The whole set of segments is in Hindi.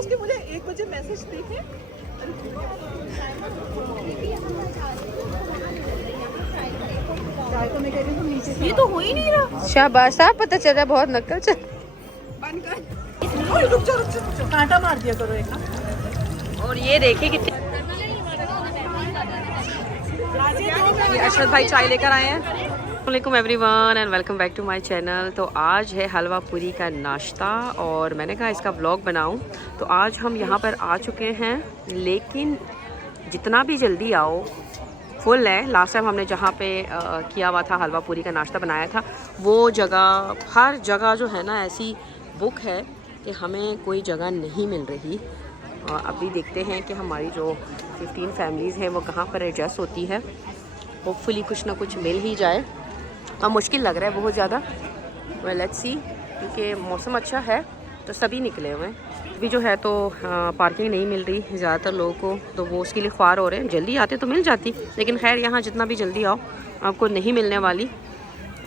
उसके मुझे 1 बजे मैसेज देखे। ये तो हो ही नहीं रहा। शाबाश, साहब पता चल रहा है बहुत नक्कल चल। बंद कर। रुक जा कांटा मार दिया करो एक ना। और ये देखिए कितने अशरफ भाई चाय लेकर आए हैं। अस्सलामुअलैकुम everyone and welcome back to my channel. तो आज है हलवा पूरी का नाश्ता और मैंने कहा इसका व्लॉग बनाऊं। तो आज हम यहाँ पर आ चुके हैं, लेकिन जितना भी जल्दी आओ फुल है। लास्ट टाइम हमने जहाँ पे किया हुआ था हलवा पूरी का नाश्ता बनाया था, वो जगह हर जगह जो है ना ऐसी बुक है कि हमें कोई जगह नहीं मिल रही। और अभी देखते हैं कि हमारी जो 15 फैमिलीज़ हैं वो कहाँ पर एडजस्ट होती है। होपफुली कुछ ना कुछ मिल ही जाए। अब मुश्किल लग रहा है बहुत ज़्यादा। लेट्स सी, क्योंकि मौसम अच्छा है तो सभी निकले हुए हैं। अभी जो है तो पार्किंग नहीं मिल रही ज़्यादातर लोगों को, तो वो उसके लिए ख्वार हो रहे हैं। जल्दी आते तो मिल जाती, लेकिन खैर यहाँ जितना भी जल्दी आओ आपको नहीं मिलने वाली।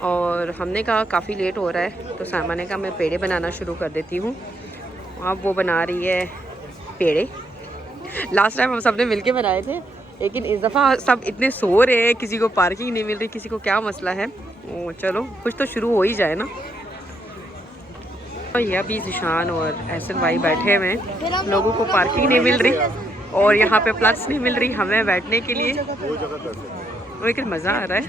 और हमने कहा काफ़ी लेट हो रहा है तो सामा ने कहा मैं पेड़े बनाना शुरू कर देती हूँ। अब वो बना रही है पेड़े। लास्ट टाइम हम सब ने मिल के बनाए थे, लेकिन इस दफ़ा सब इतने सो रहे हैं, किसी को पार्किंग नहीं मिल रही, किसी को क्या मसला है। ओ चलो कुछ तो शुरू हो ही जाए ना। ये अभी ज़िशान और एहसन भाई बैठे हुए हैं, लोगों को पार्किंग नहीं मिल रही और यहाँ पे प्लस नहीं मिल रही हमें बैठने के लिए। लेकिन मज़ा आ रहा है।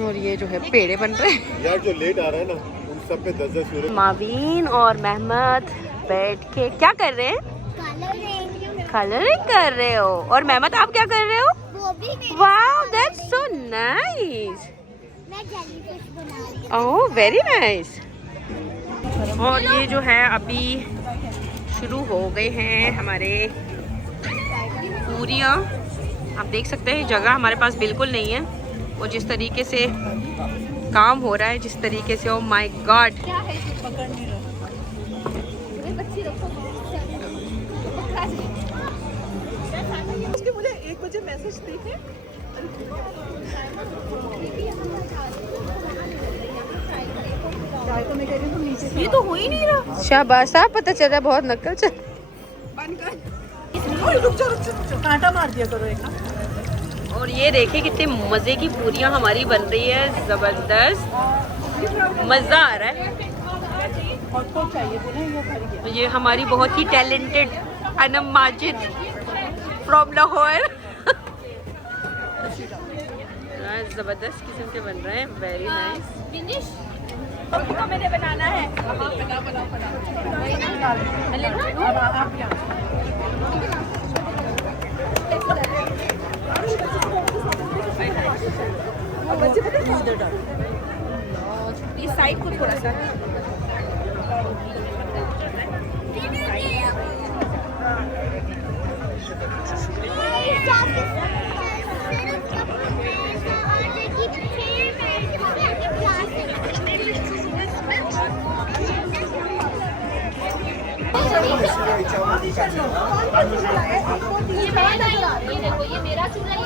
और ये जो है पेड़े बन रहे हैं यार, जो लेट आ रहा है ना उन सब पे 10-10 यूरो। मावीन और मेहमद बैठ के क्या कर रहे हैं? कलरिंग कर रहे हो। और मेहमद आप क्या कर रहे हो? Wow that's so nice. Oh very nice. और ये जो है अभी शुरू हो गए हैं हमारे पूरियाँ। आप देख सकते हैं जगह हमारे पास बिल्कुल नहीं है। वो जिस तरीके से काम हो रहा है, जिस तरीके से, ओह माय गॉड। उसके मुझे 1 बजे मैसेज देखे। ये तो हो ही नहीं रहा। शाबाश, साहब पता चल रहा है बहुत नक्कल चल। बंद कर। रुक जा कांटा मार दिया करो एक ना। और ये देखिए कितने मज़े की पूरियाँ हमारी बन रही है। ज़बरदस्त मज़ा आ रहा है। ये हमारी बहुत ही टैलेंटेड अनम माजिद फ्रॉम लाहौर। ज़बरदस्त किस्म के बन रहे हैं। Very nice. तो मैंने बनाना है। इस साइड को थोड़ा सा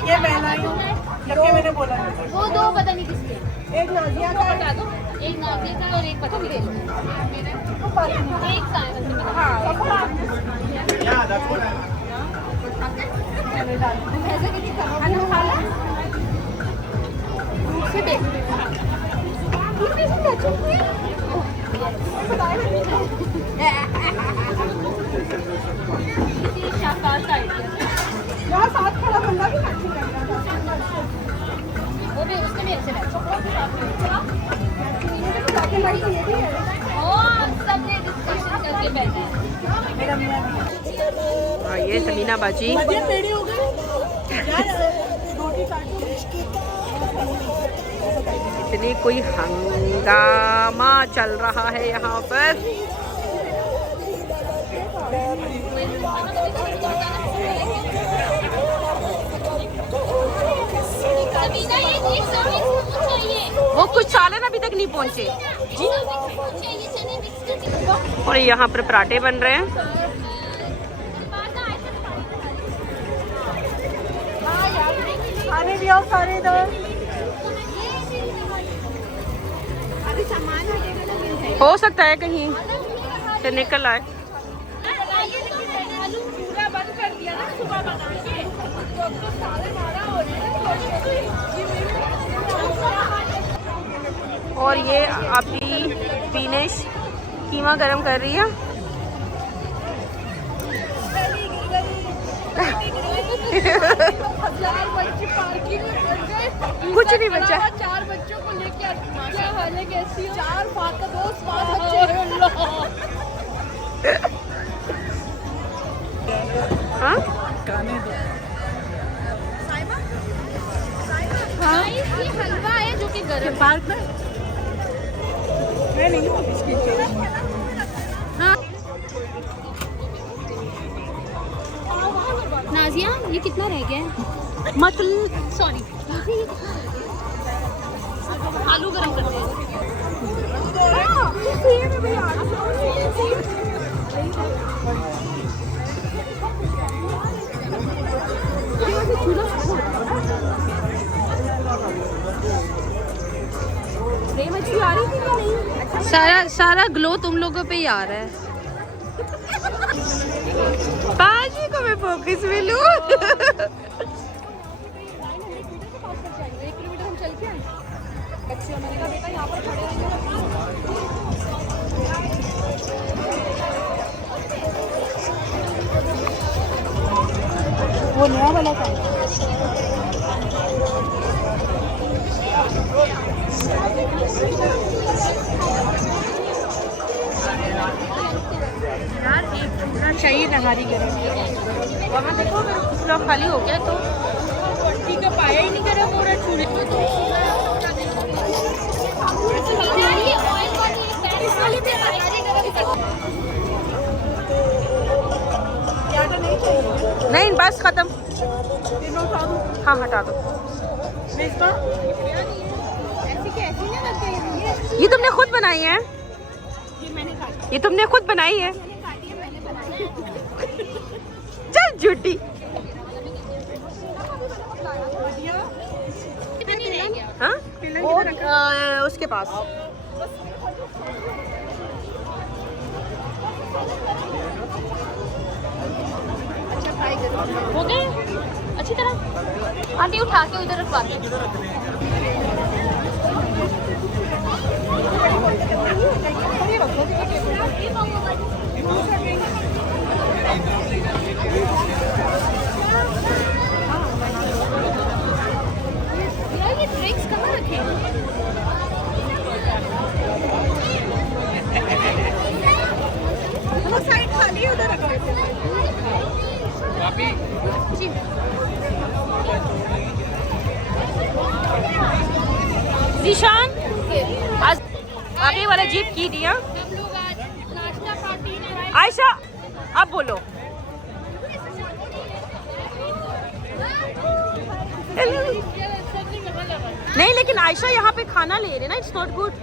ये पहना ही मैंने बोला वो दो पता नहीं किसके, एक नाजिया का बता दो, एक नाजिया का और एक पता नहीं एक साइड में। ऐसे किसी खाना खा ला से देख शाबाश आइडिया। यहाँ साथ खड़ा बंदा भी अच्छी लग रहा था। वो भी उसने मेरे से सबने डिस्कशन करके बैठे हाँ, ये समीना बाजी। पेड़ी हो गई। इतनी कोई हंगामा चल रहा है यहाँ पर। वो कुछ सालन अभी तक नहीं पहुँचे जी। और यहाँ पर पराठे बन रहे हैं। खाने भी आओ सारे इधर। अभी सामान हो सकता है कहीं से निकल आए। पूरा बंद कर दिया ना सुबह बना के, तो अब तो 12:30 हो रहे हैं। और ये आपकी पीनेश कीमा गरम कर रही है। कुछ नहीं बचा। 4 बच्चों को लेके क्या हाल है, कैसी हो? 4 फाका 2 स्वाद बच्चे। हाँ ये हलवा है जो कि गर्म पार्क में मैं नहीं हूँ इसकी। नाजिया ये कितना रह गया है? मतलब सॉरी आलू गरम करते हैं। सारा ग्लो तुम लोगों पे ही आ रहा है। बाजी को मैं फोकस में लूं। 1 किलोमीटर हम चल के आए। बच्चे मैंने कहा बेटा यहाँ पर खड़े रहेंगे। वो नया वाला था। यार एक पूरा चाहिए नहारी गरम। वहाँ देखो अगर पूरा खाली हो गया तो ठीक है, पाया ही नहीं गरम हो रहा चूल्हे पे तो। नहीं बस खत्म। तीनों उठा दूं? हाँ हटा दो। मैं इसका ये तुमने खुद बनाई है? ये तुमने खुद बनाई है? चल झूठी। हाँ उसके पास। हो गए अच्छी तरह। आंटी उठा के उधर रखवा दे। यार ये ड्रिंक्स कहाँ रखे हैं? वो साइड खाली है, उधर रखा है। जी जीशान आज आगे वाला जीप की दिया। हम लोग आज नाश्ता पार्टी में आयशा अब बोलो। नहीं लेकिन आयशा यहाँ पे खाना ले रहे ना, इट्स नॉट गुड।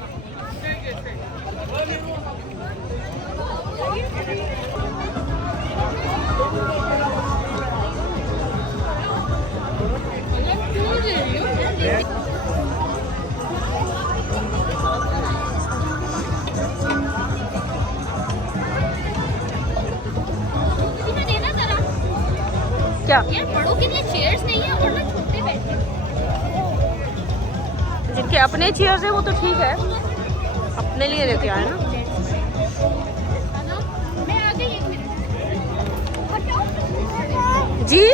क्या यार बड़ों के लिए चेयर्स नहीं है और ना छोटे बैठे। जिनके अपने चेयर्स है वो तो ठीक है, अपने लिए लेके आए ना। मैं आ गई 1 मिनट। जी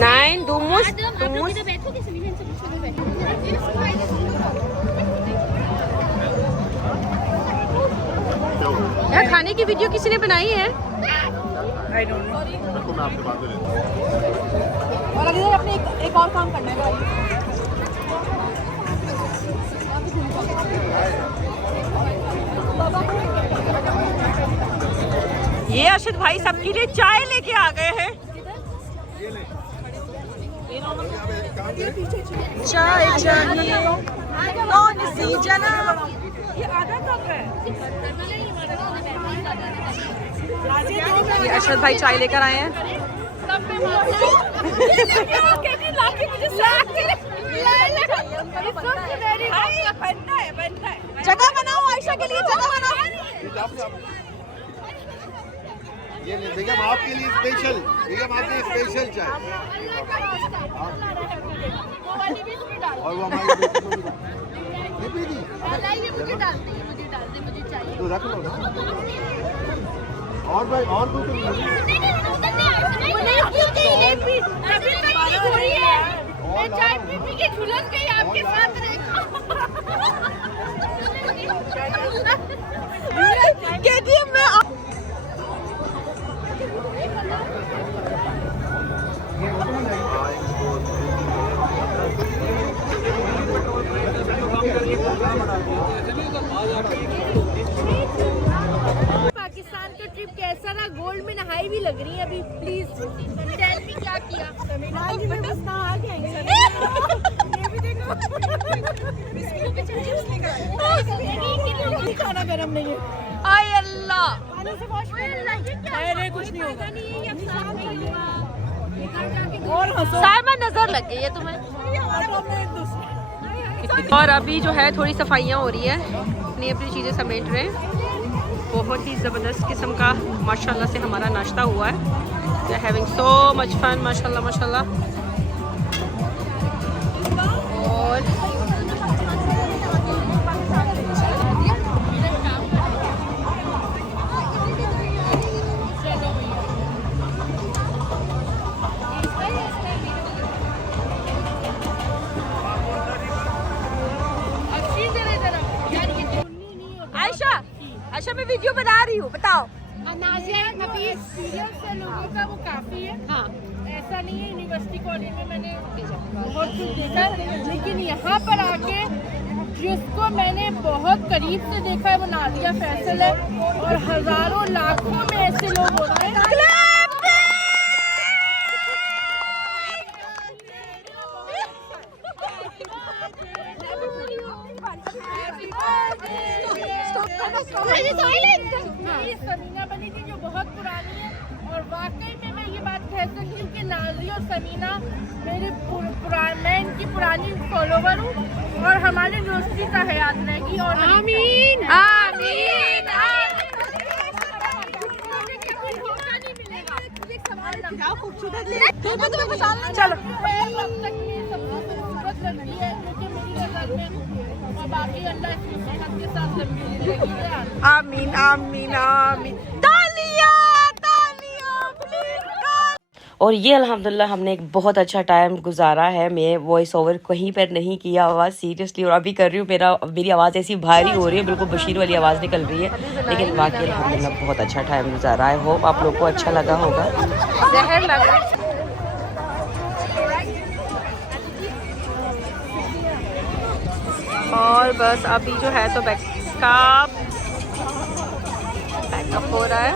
नाइन दुमुस आप लोग इधर बैठो, किसी भी से पूछो बैठो। यार खाने की वीडियो किसी ने बनाई है? I don't know. रखो, मैं आपसे बात कर लेता हूँ। और अगर अपने एक और काम करना है भाई। ये अर्शद भाई सबके लिए चाय लेके आ गए हैं। चाय चाहिए कौन सी जनाब। ये आधा कप है। ये अर्शद भाई चाय लेकर आए हैं। जगह बनाओ आयशा के लिए, जगह बनाओ। ये ले बेगम आपके लिए स्पेशल, बेगम आपके लिए स्पेशल चाय। और वो हमारी बेटी को भी ये भी दी। मुझे डाल दे, मुझे चाहिए। तो रख लो ना। और भाई और कुछ नहीं। मैं चाय पी के झुलस गई आपके साथ कहती है मैं पाकिस्तान का ट्रिप कैसा रहा? गोल्ड में नहाई भी लग रही है अभी। प्लीज टेल मी क्या किया? खाना गरम नहीं है। आय अल्लाह। अरे कुछ नहीं होगा। और हंसो। साइमा नजर लग गई है तुम्हें। और अभी जो है थोड़ी सफाइयाँ हो रही है, अपनी अपनी चीज़ें समेट रहे हैं। बहुत ही ज़बरदस्त किस्म का माशाल्लाह से हमारा नाश्ता हुआ है। We are having so much fun माशाल्लाह माशाल्लाह। और आयशा मैं वीडियो बना रही हूँ, बताओ। नाज़िया नफीस सीरियस से लोगों का वो काफ़ी है। हाँ ऐसा नहीं है, यूनिवर्सिटी कॉलेज में मैंने बहुत कुछ देखा, लेकिन यहाँ पर आके जिसको मैंने बहुत करीब से देखा है वो नाज़िया फैसल है। और हजारों लाखों में ऐसे लोग होते हैं। समीना बनी थी जो बहुत पुरानी है, और वाकई में मैं ये बात कह सकती हूँ कि नाज़ी और समीना मेरे मैं इनकी पुरानी फॉलोवर हूँ, और हमारी दोस्ती का हयात रहेगी। और आमीन आमीन चलो आमीन आमीन आमीन। और ये अल्हम्दुलिल्लाह हमने एक बहुत अच्छा टाइम गुजारा है। मैं वॉइस ओवर कहीं पर नहीं किया आवाज़ सीरियसली, और अभी कर रही हूँ। मेरी आवाज़ ऐसी भारी हो रही है, बिल्कुल बशीर वाली आवाज़ निकल रही है, लेकिन वाकई अल्हम्दुलिल्लाह बहुत अच्छा टाइम गुजारा है। होप आप लोग को अच्छा लगा होगा। जहर लग रहा है। और बस अभी जो है तो बैकअप हो रहा है।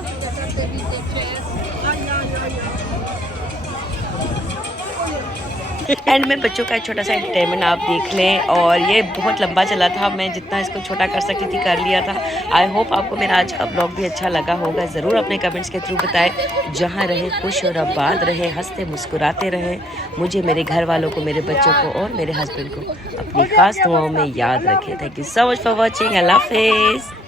एंड में बच्चों का एक छोटा सा एंटरटेनमेंट आप देख लें। और ये बहुत लंबा चला था, मैं जितना इसको छोटा कर सकती थी कर लिया था। आई होप आपको मेरा आज का ब्लॉग भी अच्छा लगा होगा। ज़रूर अपने कमेंट्स के थ्रू बताएं। जहाँ रहे खुश और आबाद रहे, हंसते मुस्कुराते रहे। मुझे, मेरे घर वालों को, मेरे बच्चों को और मेरे हस्बैंड को अपनी खास दुआओं में याद रखें। Thank you so much for watching. अल्लाह हाफिज़।